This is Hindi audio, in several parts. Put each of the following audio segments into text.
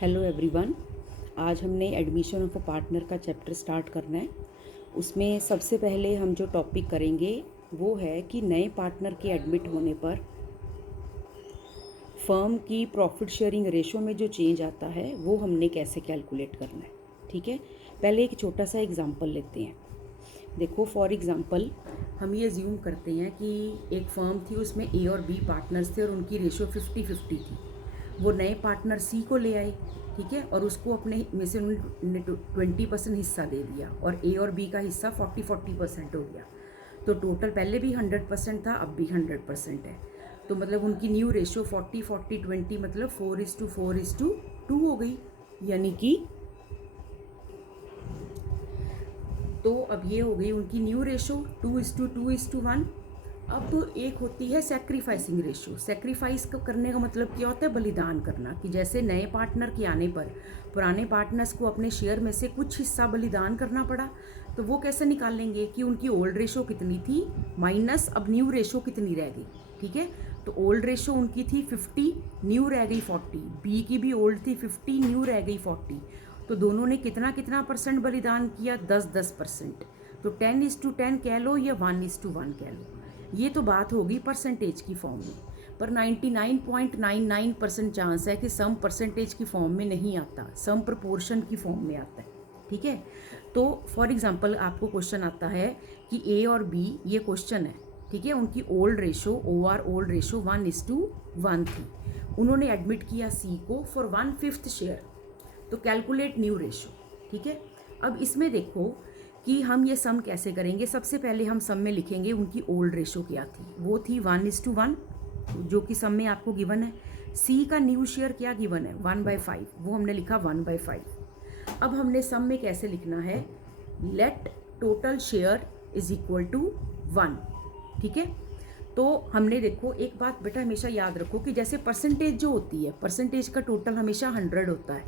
Hello everyone. आज हमने एडमिशन ऑफ अ पार्टनर का चैप्टर स्टार्ट करना है। उसमें सबसे पहले हम जो टॉपिक करेंगे वो है कि नए पार्टनर के एडमिट होने पर फर्म की प्रॉफिट शेयरिंग रेशो में जो चेंज आता है वो हमने कैसे कैलकुलेट करना है। ठीक है, पहले एक छोटा सा एग्जांपल लेते हैं। देखो, फॉर एग्जांपल हम ये अज्यूम करते हैं कि एक फर्म थी, उसमें ए और बी पार्टनर्स थे और उनकी रेशो 50-50 थी। वो नए पार्टनर सी को ले आए, ठीक है, और उसको अपने में से उन्होंने 20% हिस्सा दे दिया और ए और बी का हिस्सा 40-40% हो गया। तो टोटल पहले भी 100% था, अब भी 100% है। तो मतलब उनकी न्यू रेशो 40-40-20 मतलब 4:4:2 हो गई। यानी कि तो अब ये हो गई उनकी न्यू रेशो 2:2:1। अब तो एक होती है सेक्रीफाइसिंग रेशो। सेक्रीफाइस करने का मतलब क्या होता है? बलिदान करना। कि जैसे नए पार्टनर के आने पर पुराने पार्टनर्स को अपने शेयर में से कुछ हिस्सा बलिदान करना पड़ा। तो वो कैसे निकालेंगे कि उनकी ओल्ड रेशो कितनी थी माइनस अब न्यू रेशो कितनी रह गई। ठीक है, तो ओल्ड रेशो उनकी थी 50, न्यू रह गई 40। बी की भी ओल्ड थी 50, न्यू रह गई 40। तो दोनों ने कितना कितना परसेंट बलिदान किया? 10-10%। तो 10:10 कह लो या 1:1 कह लो। ये तो बात होगी परसेंटेज की फॉर्म में, पर 99.99% चांस है कि सम परसेंटेज की फॉर्म में नहीं आता, सम प्रपोर्शन की फॉर्म में आता है। ठीक है, तो फॉर एग्जांपल आपको क्वेश्चन आता है कि ए और बी, ये क्वेश्चन है, ठीक है, उनकी ओल्ड रेशो ओल्ड रेशो 1:1 थी। उन्होंने एडमिट किया सी को फॉर 1/5 शेयर। तो कैलकुलेट न्यू रेशो। ठीक है, अब इसमें देखो कि हम ये सम कैसे करेंगे। सबसे पहले हम सम में लिखेंगे उनकी ओल्ड रेशो क्या थी। वो थी 1:1, जो कि सम में आपको गिवन है। सी का न्यू शेयर क्या गिवन है? 1/5, वो हमने लिखा 1/5। अब हमने सम में कैसे लिखना है? Let total share is equal to 1। ठीक है, तो हमने देखो एक बात बेटा हमेशा याद रखो कि जैसे परसेंटेज जो होती है, परसेंटेज का टोटल हमेशा 100 होता है।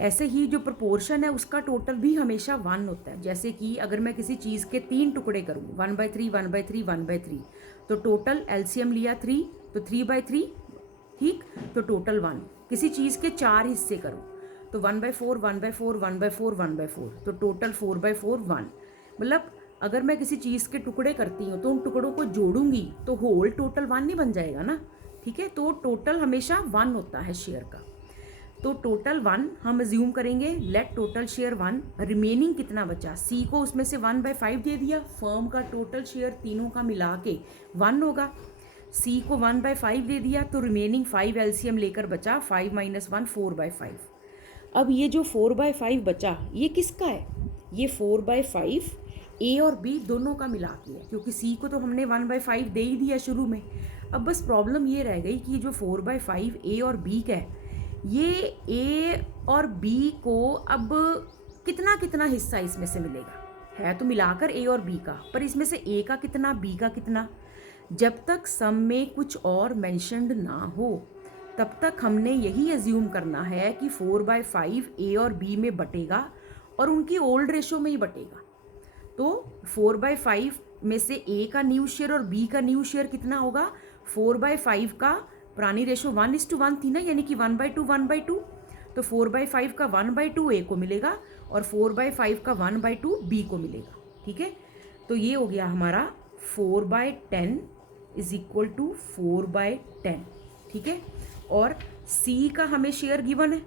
ऐसे ही जो प्रोपोर्शन है उसका टोटल भी हमेशा 1 होता है। जैसे कि अगर मैं किसी चीज़ के 3 टुकड़े करूँ, 1/3 1/3 1/3, तो टोटल एलसीएम लिया 3, तो 3/3, ठीक, तो टोटल 1। किसी चीज़ के 4 हिस्से करूँ तो 1/4 1/4 1/4 1/4, तो टोटल 4/4 1। मतलब अगर मैं किसी चीज़ के टुकड़े करती हूँ तो उन टुकड़ों को जोड़ूंगी तो होल टोटल 1 नहीं बन जाएगा ना। ठीक है, तो टोटल हमेशा 1 होता है शेयर का। तो टोटल 1 हम अज्यूम करेंगे। लेट टोटल शेयर 1, रिमेनिंग कितना बचा? सी को उसमें से 1/5 दे दिया। फर्म का टोटल शेयर तीनों का मिला के 1 होगा। सी को 1/5 दे दिया तो रिमेनिंग 5 एलसीएम लेकर बचा 5 - 1 4/5। अब ये जो 4/5 बचा ये किसका है? ये 4/5 ए और बी दोनों का मिला के है, क्योंकि सी को तो हमने 1/5 दे ही दिया शुरू में। अब बस प्रॉब्लम ये रह गई कि जो 4/5 ए और बी का है, ये ए और बी को अब कितना कितना हिस्सा इसमें से मिलेगा? है तो मिलाकर ए और बी का, पर इसमें से ए का कितना, बी का कितना? जब तक सम में कुछ और मेंशन्ड ना हो तब तक हमने यही अज्यूम करना है कि 4/5 ए और बी में बटेगा और उनकी ओल्ड रेशो में ही बटेगा। तो 4/5 में से ए का न्यू शेयर और बी का न्यू शेयर कितना होगा? 4/5 का पुरानी रेशो 1:1 थी ना, यानी कि 1/2 1/2। तो 4/5 का 1/2 ए को मिलेगा और 4/5 का 1/2 बी को मिलेगा। ठीक है, तो ये हो गया हमारा 4/10 इज इक्वल टू 4/10। ठीक है, और सी का हमें शेयर गिवन है।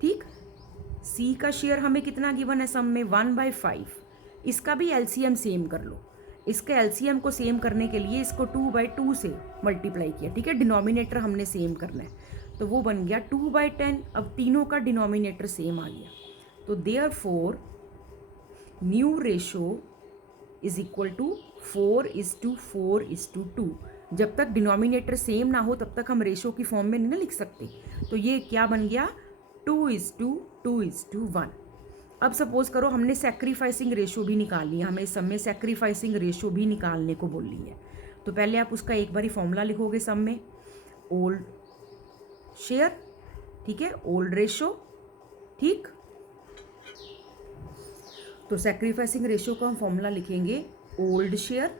ठीक, सी का शेयर हमें कितना गिवन है सम में? 1/5। इसका भी एलसीएम सेम कर लो। इसके एलसीएम को सेम करने के लिए इसको 2/2 से मल्टीप्लाई किया। ठीक है, डिनोमिनेटर हमने सेम करना है, तो वो बन गया 2/10। अब तीनों का डिनोमिनेटर सेम आ गया, तो therefore new ratio is equal to 4:4:2। जब तक डिनोमिनेटर सेम ना हो तब तक हम रेशो की फॉर्म में नहीं ना लिख सकते। तो ये क्या बन गया? 2:2:1। अब सपोज करो हमने सेक्रीफाइसिंग रेशो भी निकालनी है, हमें सम में सेक्रीफाइसिंग रेशो भी निकालने को बोली है। तो पहले आप उसका एक बारी फॉर्मूला लिखोगे सम में। ओल्ड शेयर, ठीक है, ओल्ड रेशो, ठीक। तो सेक्रीफाइसिंग रेशो का हम फॉर्मूला लिखेंगे old share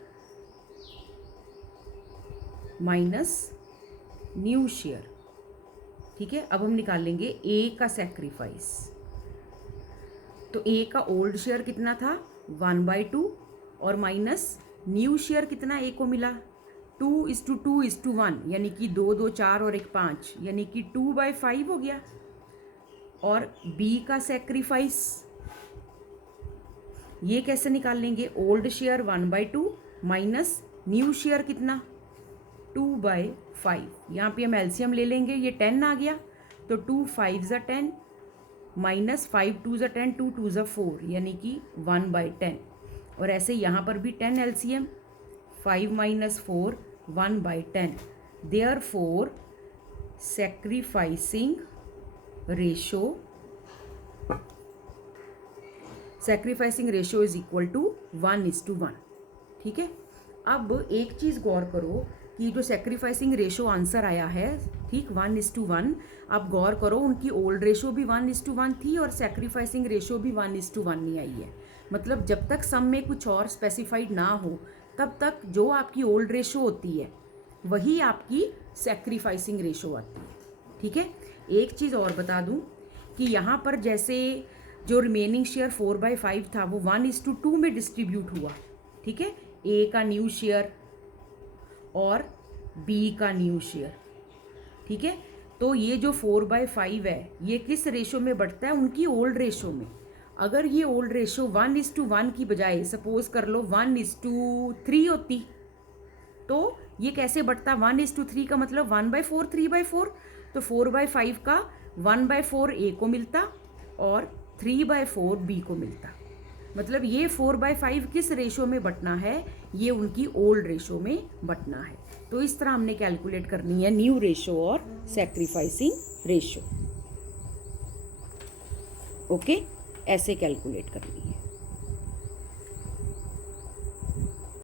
minus new share. ठीक है, अब हम निकालेंगे ए का सेक्रीफाइस। तो ए का ओल्ड शेयर कितना था 1/2 और माइनस न्यू शेयर कितना ए को मिला 2:2:1 यानी कि 2 2 4 और 1 5 यानी कि 2/5 हो गया। और बी का सेक्रीफाइस ये कैसे निकाल लेंगे, old share 1/2 minus new share कितना 2/5। यहाँ पे हम एलसीएम ले लेंगे, ये 10 आ गया तो 2 5 = 10 माइनस 5 2 = 10 2 2 = 4 यानी कि 1/10। और ऐसे यहाँ पर भी 10 LCM 5 - 4 1/10। Therefore sacrificing ratio is equal to 1:1। ठीक है, अब एक चीज़ गौर करो कि जो सैक्रिफाइसिंग रेशो आंसर आया है, ठीक 1:1, आप गौर करो उनकी ओल्ड रेशो भी 1:1 थी और सैक्रिफाइसिंग रेशो भी 1:1 नहीं आई है। मतलब जब तक सम में कुछ और स्पेसिफाइड ना हो तब तक जो आपकी ओल्ड रेशो होती है वही आपकी सैक्रिफाइसिंग रेशो आती है। ठीक है, एक चीज़ और बता दूं कि यहाँ पर जैसे जो रिमेनिंग शेयर 4/5 था वो 1:2 में डिस्ट्रीब्यूट हुआ। ठीक है, ए का न्यू शेयर और बी का न्यू शेयर। ठीक है, तो ये जो 4/5 है ये किस रेशो में बढ़ता है, उनकी ओल्ड रेशो में। अगर ये ओल्ड रेशो 1:1 की बजाय सपोज कर लो 1:3 होती तो ये कैसे बढ़ता, 1:3 का मतलब 1/4 3/4। तो 4/5 का 1/4 ए को मिलता और 3/4 बी को मिलता। मतलब ये 4/5 किस रेशो में बटना है, ये उनकी ओल्ड रेशो में बटना है। तो इस तरह हमने कैलकुलेट करनी है न्यू रेशो और सैक्रिफाइसिंग रेशो। ओके, ऐसे कैलकुलेट करनी है।